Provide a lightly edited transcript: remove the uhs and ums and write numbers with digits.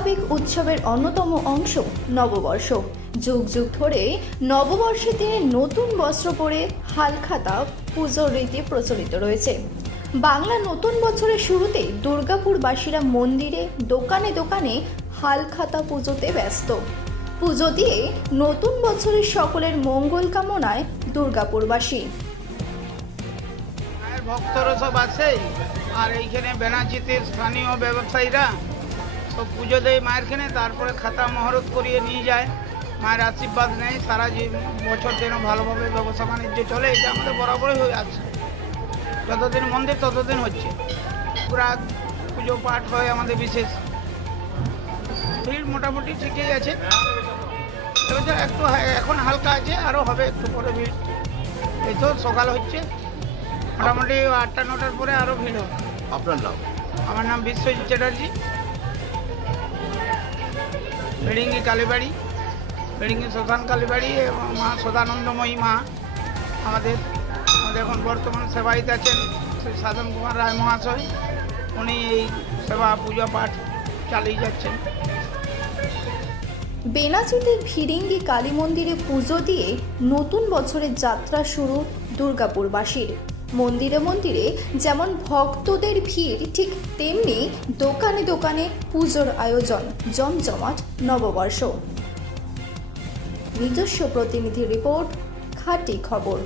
সাবেক উৎসবের অন্যতম অংশ নববর্ষ। যুগ যুগ ধরে নববর্ষেতে নতুন বস্ত্র পরে হালখাতা পুজোর রীতি প্রচলিত রয়েছে। বাংলা নতুন বছরের শুরুতে দুর্গাপুরবাসীরা মন্দিরে দোকানে দোকানে হালখাতা পুজোতে ব্যস্ত। পুজো দিয়ে নতুন বছরের সকলের মঙ্গল কামনায় দুর্গাপুরবাসী। মায়ের ভক্তরা সব আছে, আর এইখানে বেনাচিতে স্থানীয় ব্যবসায়ীরা সব পুজো দেয় মায়েরখানে, তারপরে খাতা মহরত করিয়ে নিয়ে যায়। মায়ের আশীর্বাদ নেয়, সারা যে বছর যেন ভালোভাবে ব্যবসা বাণিজ্য চলে, এটা আমাদের বরাবরই হয়ে আছে। যতদিন মন্দির ততদিন হচ্ছে, পুরা পুজো পাঠ হয় আমাদের বিশেষ। ভিড় মোটামুটি ঠিকই আছে, এবছর একটু এখন হালকা আছে, আরও হবে একটু পরে ভিড়। এই তো সকাল হচ্ছে, মোটামুটি 8টা-9টার পরে আরও ভিড় হবে। আপনার নাম? আমার নাম বিশ্বজিৎ চ্যাটার্জি, বেড়িঙ্গি কালীবাড়ি, বেড়িঙ্গি শ্মশান কালীবাড়ি এবং মা সদানন্দময়ী মা আমাদের এখন বর্তমান সেবায়িত আছেন শ্রী সাধন কুমার রায় মহাশয়। উনি এই সেবা পূজা পাঠ চালিয়ে যাচ্ছেন। বেনাচিতে ভিড়িঙ্গি কালী মন্দিরে পুজো দিয়ে নতুন বছরের যাত্রা শুরু দুর্গাপুরবাসীর। মন্দিরে মন্দিরে যেমন ভক্তদের ভিড়, ঠিক তেমনি দোকানে দোকানে পুজোর আয়োজন, জমজমাট নববর্ষ। নিজস্ব প্রতিনিধি রিপোর্ট, খাঁটি খবর।